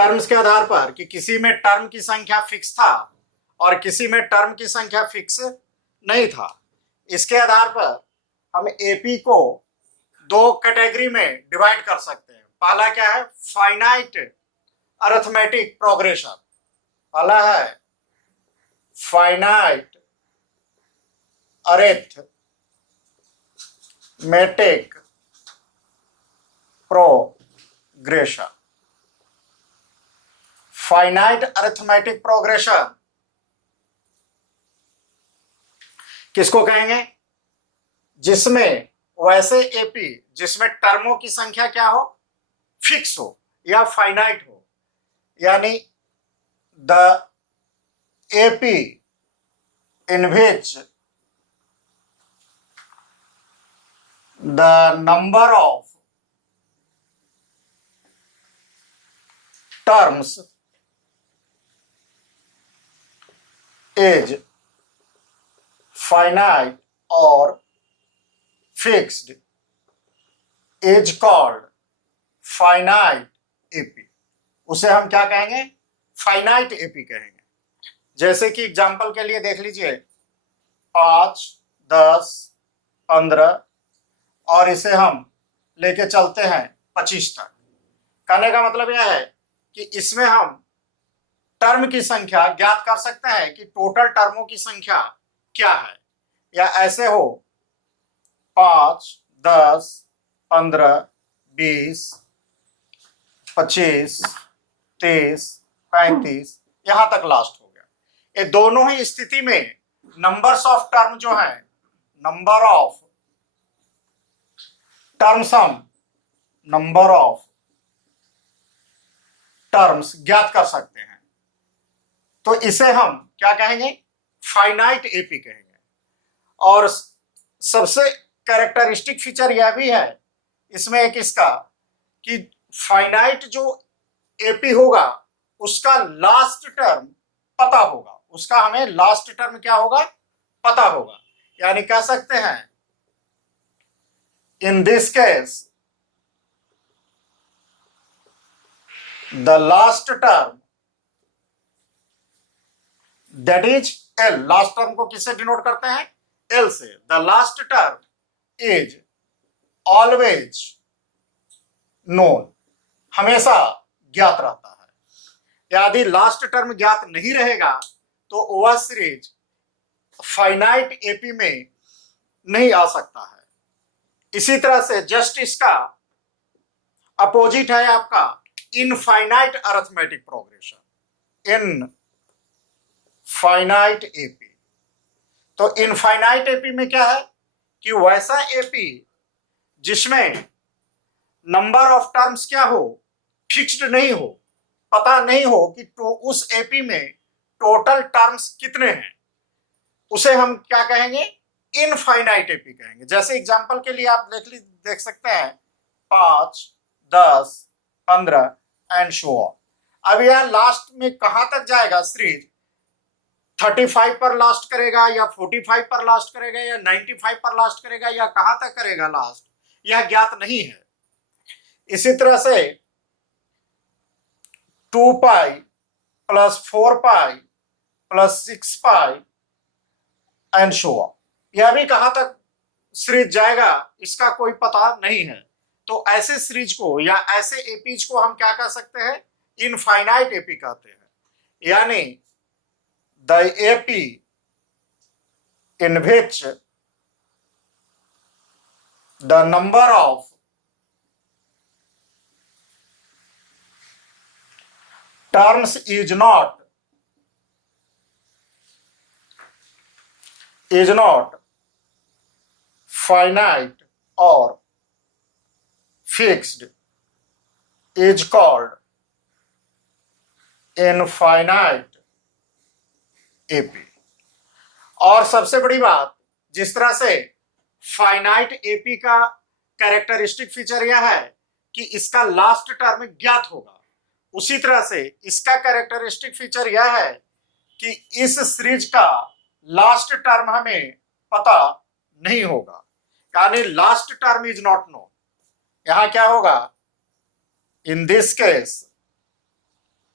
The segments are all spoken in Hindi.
टर्म्स के आधार पर कि किसी में टर्म की संख्या फिक्स था और किसी में टर्म की संख्या फिक्स नहीं था। इसके आधार पर हम एपी को दो कैटेगरी में डिवाइड कर सकते हैं। पहला क्या है? Finite arithmetic progression. पहला है finite arithmetic progression. Finite arithmetic progression किसको कहेंगे? जिसमें वैसे एपी जिसमें टर्मों की संख्या क्या हो? फिक्स हो या फाइनाइट हो, यानी the AP in which the number of terms is finite or fixed is called finite AP। उसे हम क्या कहेंगे? फाइनाइट AP कहेंगे। जैसे कि एग्जांपल के लिए देख लीजिए 5, 10, 15 और इसे हम लेके चलते हैं 25 तक। कहने का मतलब यह है कि इसमें हम टर्म की संख्या ज्ञात कर सकते हैं कि टोटल टर्मों की संख्या क्या है। या ऐसे हो 5, 10, 15, 20, 25, 30, 35 यहां तक लास्ट हो गया। ये दोनों ही स्थिति में नंबर्स ऑफ टर्म जो है, नंबर ऑफ टर्म्स हम नंबर ऑफ टर्म्स ज्ञात कर सकते हैं। तो इसे हम क्या कहेंगे? फाइनाइट एपी कहेंगे। और सबसे कैरेक्टरिस्टिक फीचर यह भी है इसमें एक इसका कि फाइनाइट जो एपी होगा उसका लास्ट टर्म पता होगा। उसका हमें लास्ट टर्म क्या होगा? पता होगा। यानी कह सकते हैं in this case the last term that is L. Last term को किससे डिनोट करते हैं? एल से। The last term is always known, हमेशा ज्ञात रहता है। यदि लास्ट टर्म ज्ञात नहीं रहेगा तो वह सीरीज फाइनाइट एपी में नहीं आ सकता है। इसी तरह से जस्ट इसका अपोजिट है आपका इनफाइनाइट अरिथमेटिक प्रोग्रेशन। इन फाइनाइट एपी। तो इनफाइनाइट एपी में क्या है कि वैसा एपी जिसमें नंबर ऑफ टर्म्स क्या हो? फिक्स्ड नहीं हो, पता नहीं हो कि तो उस एपी में टोटल टर्म्स कितने हैं, उसे हम क्या कहेंगे? इनफाइनाइट एपी कहेंगे। जैसे एग्जांपल के लिए आप देख सकते हैं 5, 10, 15 एंड सो ऑन। अब यह लास्ट में कहां तक जाएगा? सीरीज 35 पर लास्ट करेगा या 45 पर लास्ट करेगा या 95 पर लास्ट करेगा या कहां तक करेगा लास्ट, यह ज्ञात नहीं है। इसी तरह से 2 pi plus 4 pi plus 6 pi and so on, यह भी कहां तक सीरीज जाएगा इसका कोई पता नहीं है। तो ऐसे सीरीज को या ऐसे एपीज को हम क्या कह सकते हैं? इनफाइनाइट एपी कहते हैं। यानी the AP in which the number of terms is not finite or fixed is called infinite AP. और सबसे बड़ी बात, जिस तरह से फाइनाइट एपी का कैरेक्टरिस्टिक फीचर यह है कि इसका लास्ट टर्म ज्ञात होगा, उसी तरह से इसका कैरेक्टरिस्टिक फीचर यह है कि इस सीरीज का लास्ट टर्म हमें पता नहीं होगा। यानी last term is not known. यहां क्या होगा? In this case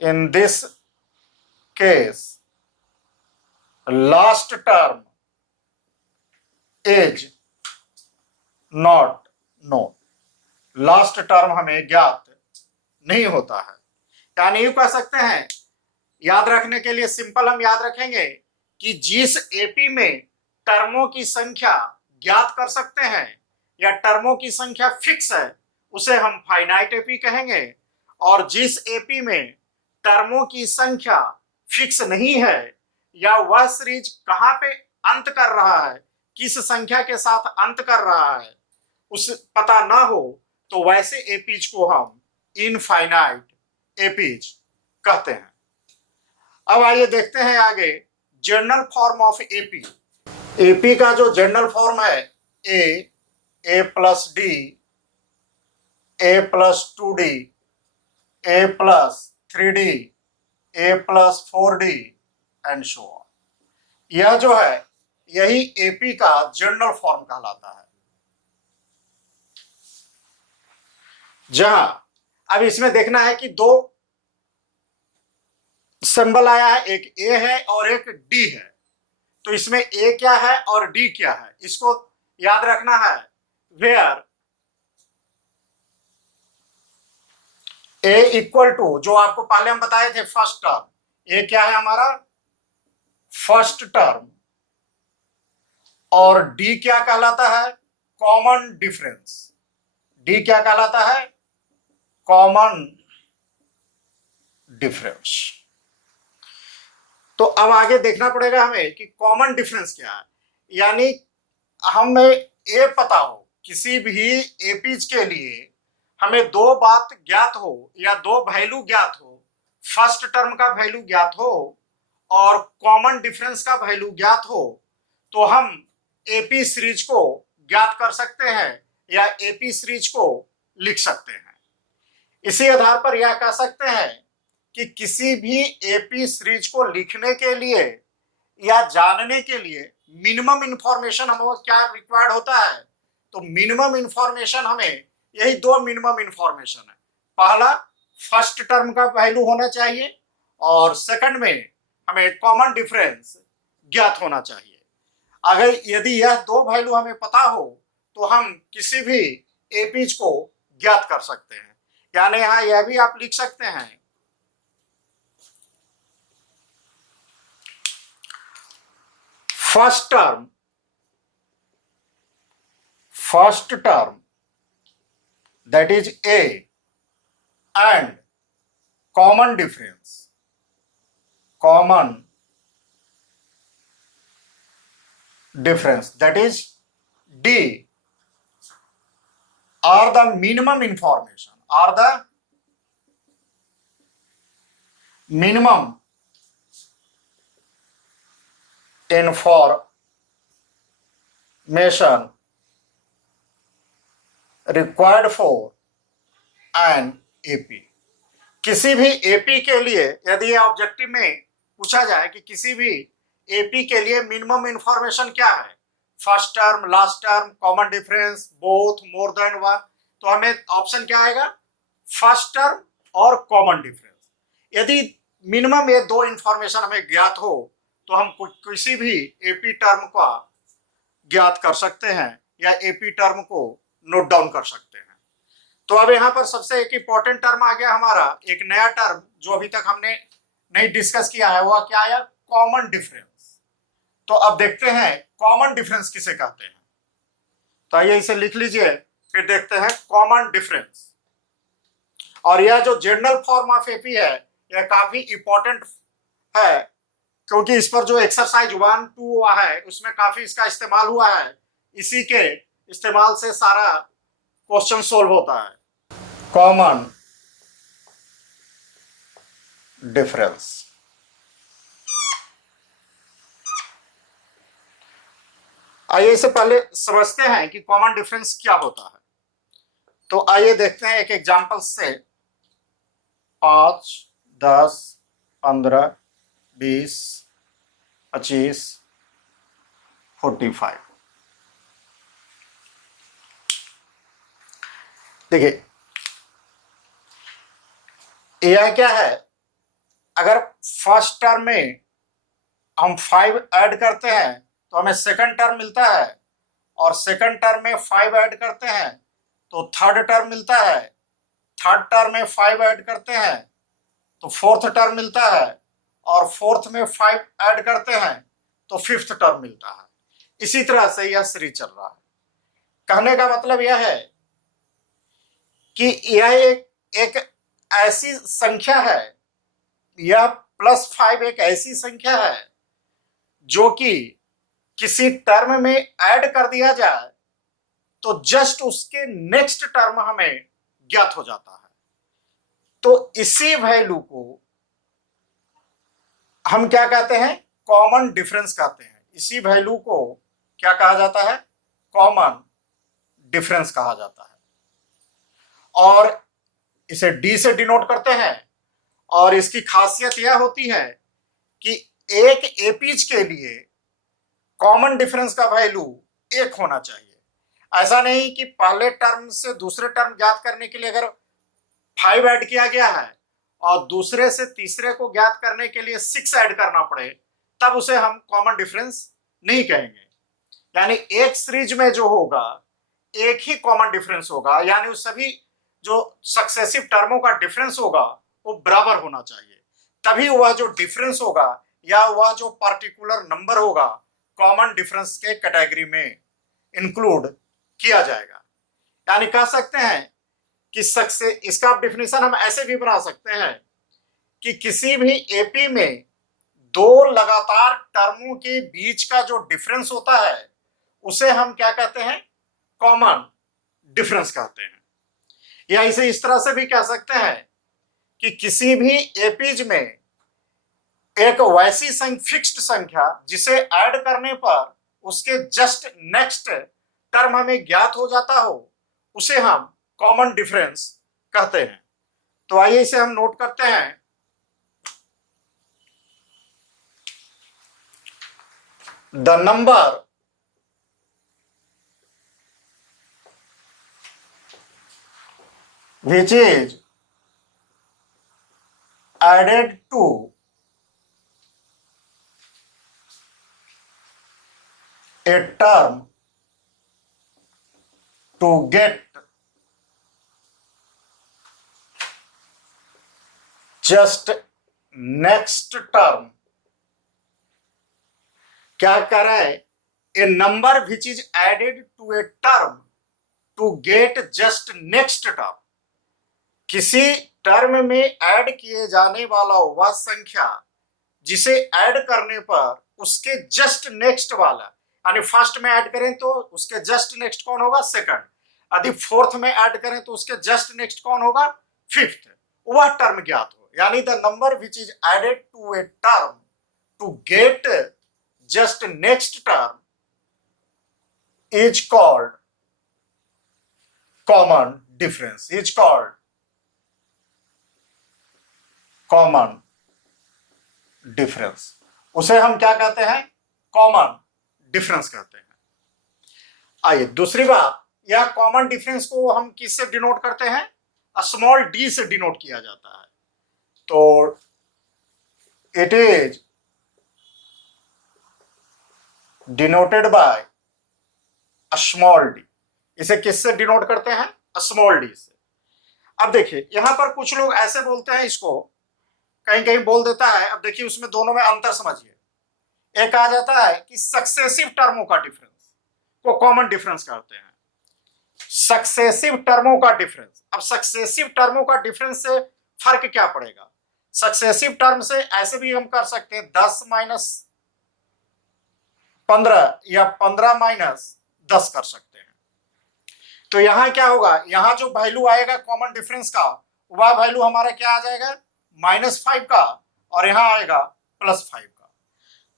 in this case last term is not known, last term हमें ज्ञात नहीं होता है। यानी यूं कह सकते हैं, याद रखने के लिए सिंपल हम याद रखेंगे कि जिस एपी में टर्मों की संख्या ज्ञात कर सकते हैं या टर्मों की संख्या फिक्स है उसे हम फाइनाइट एपी कहेंगे, और जिस एपी में टर्मों की संख्या फिक्स नहीं है या वह सीरीज कहां पे अंत कर रहा है, किस संख्या के साथ अंत कर रहा है उस पता ना हो, तो वैसे एपीज को हम इनफाइनाइट एपीज कहते हैं। अब आइए देखते हैं आगे general form of AP. AP का जो जनरल फॉर्म है A plus D, A plus 2d, A plus 3d, A plus 4d and so on. यह जो है यही एपी का जनरल फॉर्म कहलाता है। जहां अब इसमें देखना है कि दो सिंबल आया है, एक ए है और एक डी है, तो इसमें ए क्या है और डी क्या है इसको याद रखना है। वेयर ए इक्वल टू, जो आपको पहले हम बताए थे फर्स्ट टर्म, ए क्या है हमारा फर्स्ट टर्म, और डी क्या कहलाता है कॉमन डिफरेंस। डी क्या कहलाता है कॉमन डिफरेंस। तो अब आगे देखना पड़ेगा हमें कि कॉमन डिफरेंस क्या है, यानी हमें ये पता हो किसी भी एपीज के लिए हमें दो बात ज्ञात हो या दो वैल्यू ज्ञात हो, फर्स्ट टर्म का वैल्यू ज्ञात हो और कॉमन डिफरेंस का वैल्यू ज्ञात हो, तो हम एपी सीरीज को ज्ञात कर सकते हैं या एपी सीरीज को लिख सकते हैं। इसी आधार पर यह कह सकते हैं कि किसी भी एपी सीरीज को लिखने के लिए या जानने के लिए मिनिमम इंफॉर्मेशन हमें क्या रिक्वायर्ड होता है, तो मिनिमम इंफॉर्मेशन हमें यही दो मिनिमम इंफॉर्मेशन है। पहला फर्स्ट टर्म का वैल्यू होना चाहिए और सेकंड में हमें कॉमन डिफरेंस ज्ञात होना चाहिए। अगर यदि यह दो वैल्यू हमें पता हो तो हम किसी भी एपीज को ज्ञात कर सकते हैं। यानी यहां यह भी आप लिख सकते हैं first term that is A and common difference that is D are the minimum information, are the minimum information required for an AP. किसी भी एपी के लिए यदि ऑब्जेक्टिव में पूछा जाए कि किसी भी एपी के लिए मिनिमम इंफॉर्मेशन क्या है, first term, last term, common difference, both, more than one, तो हमें ऑप्शन क्या आएगा फर्स्ट टर्म और कॉमन डिफरेंस। यदि मिनिमम ये दो इंफॉर्मेशन हमें ज्ञात हो तो हम किसी भी एपी टर्म का ज्ञात कर सकते हैं या एपी टर्म को नोट डाउन कर सकते हैं। तो अब यहाँ पर सबसे एक इंपॉर्टेंट टर्म आ गया हमारा, एक नया टर्म जो अभी तक हमने नहीं डिस्कस किया है, वो क्या आया कॉमन डिफरेंस। तो अब देखते हैं कॉमन डिफरेंस किसे कहते हैं। तो आइए इसे लिख लीजिए, फिर देखते हैं कॉमन डिफरेंस। और यह जो जनरल फॉर्म ऑफ एपी है यह काफी इंपॉर्टेंट है, क्योंकि इस पर जो एक्सरसाइज 1, 2 हुआ है उसमें काफी इसका इस्तेमाल हुआ है। इसी के इस्तेमाल से सारा क्वेश्चन सोल्व होता है। कॉमन डिफरेंस, आइए इससे पहले समझते हैं कि कॉमन डिफरेंस क्या होता है। तो आइए देखते हैं एक एग्जांपल से। 5, 10, 15, 20, 25, 45। देखिए यह क्या है, अगर फर्स्ट टर्म में हम 5 ऐड करते हैं तो हमें सेकंड टर्म मिलता है, और सेकंड टर्म में 5 ऐड करते हैं तो थर्ड टर्म मिलता है, थर्ड टर्म में 5 ऐड करते हैं तो फोर्थ टर्म मिलता है, और फोर्थ में 5 ऐड करते हैं तो फिफ्थ टर्म मिलता है। इसी तरह से यह सीरीज चल रहा है। कहने का मतलब यह है कि यह एक ऐसी संख्या है, यह +5 एक ऐसी संख्या है जो कि किसी टर्म में ऐड कर दिया जाए तो जस्ट उसके नेक्स्ट टर्म हमें ज्ञात हो जाता है। तो इसी वैल्यू को हम क्या कहते हैं? कॉमन डिफरेंस कहते हैं। इसी वैल्यू को क्या कहा जाता है? कॉमन डिफरेंस कहा जाता है, और इसे डी से डिनोट करते हैं। और इसकी खासियत यह होती है कि एक एपीज के लिए कॉमन डिफरेंस का वैल्यू 1 होना चाहिए। ऐसा नहीं कि पहले टर्म से दूसरे टर्म ज्ञात करने के लिए अगर 5 ऐड किया गया है और दूसरे से तीसरे को ज्ञात करने के लिए 6 ऐड करना पड़े, तब उसे हम कॉमन डिफरेंस नहीं कहेंगे। यानी एक सीरीज में जो होगा एक ही कॉमन डिफरेंस होगा, यानी उस सभी जो सक्सेसिव टर्मों का डिफरेंस होगा वो बराबर होना चाहिए, तभी वह जो डिफरेंस होगा या वह जो पार्टिकुलर नंबर होगा कॉमन डिफरेंस के कैटेगरी में इंक्लूड किया जाएगा। यानी कह सकते हैं कि इसका डिफिनेशन हम ऐसे भी बना सकते हैं कि किसी भी एपी में दो लगातार टर्मों के बीच का जो डिफरेंस होता है उसे हम क्या कहते हैं? कॉमन डिफरेंस कहते हैं। या इसे इस तरह से भी कह सकते हैं कि किसी भी एपीज में एक वैसी फिक्स्ड संख्या जिसे ऐड करने पर उसके जस्ट नेक्स्ट टर्म हमें ज्ञात हो जाता हो, उसे हम कॉमन डिफरेंस कहते हैं। तो आइए इसे हम नोट करते हैं। The number which is added to a term to get just next term, क्या कर रहा है? A number which is added to a term to get just next term, किसी टर्म में ऐड किए जाने वाला वह संख्या जिसे ऐड करने पर उसके जस्ट नेक्स्ट वाला, यानी फर्स्ट में ऐड करें तो उसके जस्ट नेक्स्ट कौन होगा? सेकंड। यदि फोर्थ में ऐड करें तो उसके जस्ट नेक्स्ट कौन होगा? फिफ्थ। वह टर्म ज्ञात हो, यानी the number which is added to a term to get just next term is called common difference, is called common difference. उसे हम क्या कहते हैं? कॉमन डिफरेंस कहते हैं। आइए दूसरी बात, यह कॉमन डिफरेंस को हम किससे डिनोट करते हैं? स्मॉल डी से डिनोट किया जाता है। तो it is denoted by small D. इसे किससे डिनोट करते हैं? स्मॉल डी से। अब देखिए यहां पर कुछ लोग ऐसे बोलते हैं, इसको कहीं कहीं बोल देता है। अब देखिए उसमें दोनों में अंतर समझिए। एक आ जाता है कि सक्सेसिव टर्मों का डिफरेंस को कॉमन डिफरेंस कहते हैं। सक्सेसिव टर्मों का डिफरेंस। अब सक्सेसिव टर्मों का डिफरेंस से फर्क क्या पड़ेगा? सक्सेसिव टर्म से ऐसे भी हम कर सकते हैं 10 - 15 या 15 - 10 कर सकते हैं। तो यहां क्या होगा? यहां जो वैल्यू आएगा कॉमन डिफरेंस का, वह वैल्यू हमारा क्या आ जाएगा? -5 का, और यहां आएगा +5 का।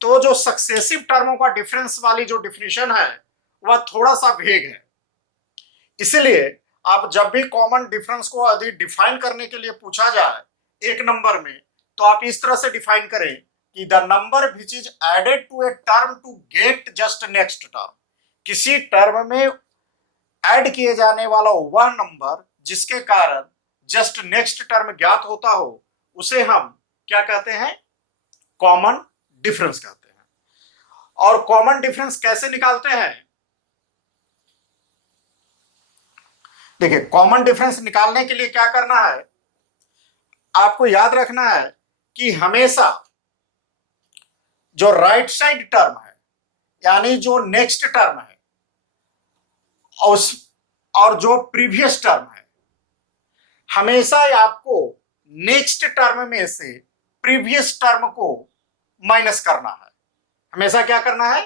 तो जो सक्सेसिव टर्मों का डिफरेंस वाली जो डिफिनेशन है वह थोड़ा सा भेग है। इसलिए आप जब भी कॉमन डिफरेंस को यदि डिफाइन करने के लिए पूछा जाए एक नंबर में, तो आप इस तरह से डिफाइन करें कि the number which is added to a term to get just next term. किसी टर्म में ऐड किए जाने वाला वह नंबर जिसके कारण जस्ट नेक्स्ट टर्म ज्ञात होता हो, उसे हम क्या कहते हैं, कॉमन डिफरेंस कहते हैं। और कॉमन डिफरेंस कैसे निकालते हैं, देखिए कॉमन डिफरेंस निकालने के लिए क्या करना है, आपको याद रखना है कि हमेशा जो राइट साइड टर्म है, यानी जो नेक्स्ट टर्म है और जो प्रीवियस टर्म है, हमेशा आपको नेक्स्ट टर्म में से प्रीवियस टर्म को माइनस करना है। हमेशा क्या करना है,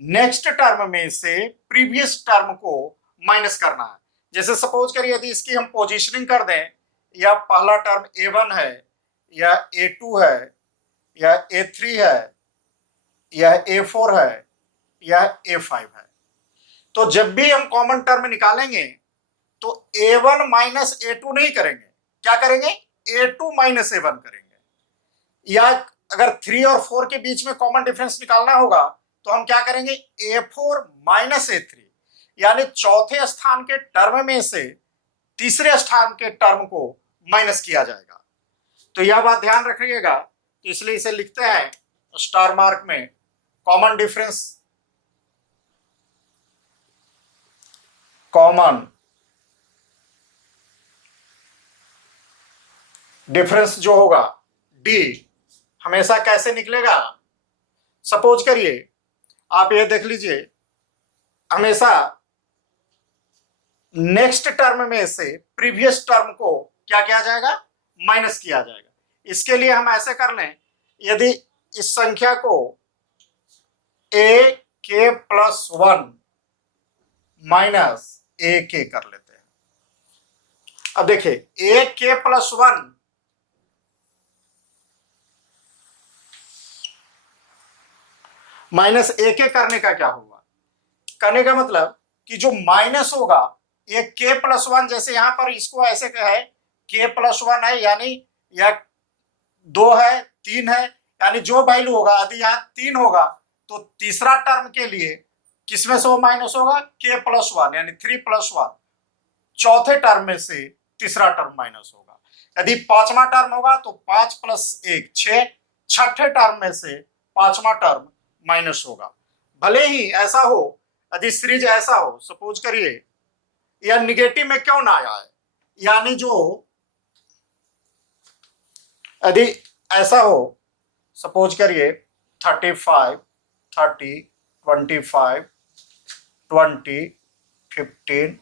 नेक्स्ट टर्म में से प्रीवियस टर्म को माइनस करना है। जैसे सपोज करिए यदि इसकी हम पोजीशनिंग कर दें, या पहला टर्म A1 है, या A2 है, या A3 है, या A4 है, या A5 है, तो जब भी हम कॉमन टर्म निकालेंगे तो A1 माइनस A2 नहीं करेंगे, क्या करेंगे, A2 माइनस A1 करेंगे। या अगर 3 और 4 के बीच में कॉमन डिफरेंस निकालना होगा तो हम क्या करेंगे, A4 माइनस A3, यानी चौथे स्थान के टर्म में से तीसरे स्थान के टर्म को माइनस किया जाएगा। तो यह बात ध्यान रखिएगा, तो इसलिए इसे लिखते हैं स्टार मार्क में, कॉमन डिफरेंस, कॉमन डिफरेंस जो होगा डी हमेशा कैसे निकलेगा, सपोज करिए आप ये देख लीजिए, हमेशा नेक्स्ट टर्म में से प्रीवियस टर्म को क्या किया जाएगा, माइनस किया जाएगा। इसके लिए हम ऐसे कर लें, यदि इस संख्या को AK+1 माइनस AK कर लेते हैं। अब देखिए AK+1 माइनस AK करने का क्या होगा, करने का मतलब कि जो माइनस होगा ये K+1, जैसे यहां पर इसको ऐसे है K+1 है, यानी यह 2 है 3 है, यानी जो वैल्यू होगा, यदि यहाँ 3 होगा तो तीसरा टर्म के लिए किसमें से वो माइनस होगा, K+1 यानी 3+1, चौथे टर्म में से तीसरा टर्म माइनस होगा। यदि पांचवा टर्म होगा तो 5 + 1 6, छठे टर्म में से पांचवा टर्म माइनस होगा। भले ही ऐसा हो, यदि सीरीज ऐसा हो, सपोज करिए या निगेटिव में क्यों ना आया है, यानी जो यदि ऐसा हो, सपोज करिए 35 30 25 20 15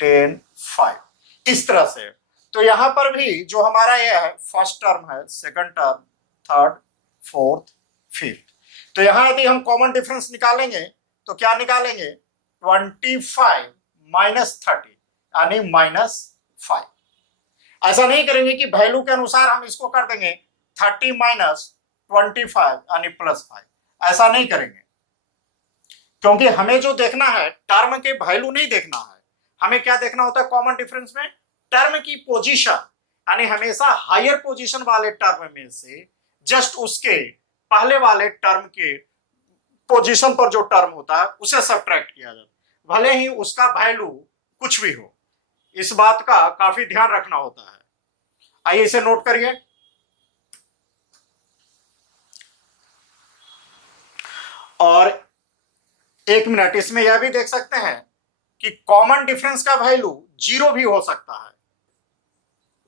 10 5, इस तरह से। तो यहां पर भी जो हमारा यह है फर्स्ट टर्म है, second term, third, fourth, fifth, तो यहां यदि हम कॉमन डिफरेंस निकालेंगे तो क्या निकालेंगे, 25 माइनस 30 यानी -5। ऐसा नहीं करेंगे कि वैल्यू के अनुसार हम इसको कर देंगे 30 माइनस 25 यानी +5, ऐसा नहीं करेंगे, क्योंकि हमें जो देखना है टर्म के वैल्यू नहीं देखना है, हमें क्या देखना होता है कॉमन डिफरेंस में, टर्म की पोजीशन, यानी हमेशा हायर पोजीशन वाले टर्म में से जस्ट उसके पहले वाले टर्म के पोजीशन पर जो टर्म होता है उसे सब्ट्रैक्ट किया जाता है, भले ही उसका वैल्यू कुछ भी हो। इस बात का काफी ध्यान रखना होता है। आइए इसे नोट करिए। और एक मिनट, इसमें यह भी देख सकते हैं कि कॉमन डिफरेंस का वैल्यू 0 भी हो सकता है,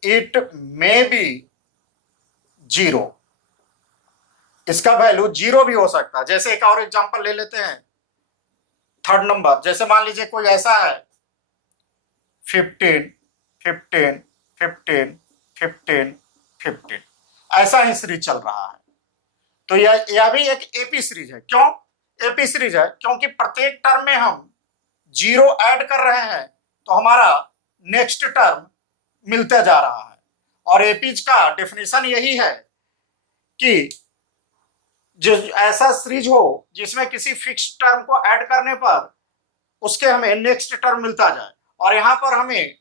इट मे बी 0, इसका वैल्यू 0 भी हो सकता है। जैसे एक और एग्जांपल ले लेते हैं, थर्ड नंबर, जैसे मान लीजिए कोई ऐसा है 15 15 15 15 15, ऐसा ही सीरीज चल रहा है। तो यह भी एक एपी सीरीज है। क्यों एपी सीरीज है, क्योंकि प्रत्येक टर्म में हम 0 ऐड कर रहे हैं तो हमारा नेक्स्ट टर्म मिलते जा रहा है। और एपीज का डेफिनेशन यही है कि जो ऐसा सीरीज हो जिसमें किसी फिक्स टर्म को ऐड करने पर उसके हमें नेक्स्ट टर्म मिलता जाए, और यहां पर हमें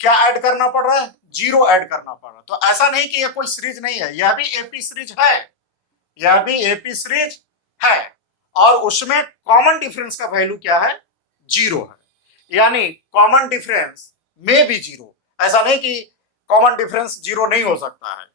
क्या ऐड करना पड़ रहा है, 0 ऐड करना पड़ रहा है। तो ऐसा नहीं कि यह कोई सीरीज नहीं है, यह भी एपी सीरीज है, यह भी एपी सीरीज है, और उसमें कॉमन डिफरेंस का वैल्यू क्या है, 0 है, यानी कॉमन डिफरेंस में भी 0, ऐसा नहीं कि कॉमन डिफरेंस 0 नहीं हो सकता है।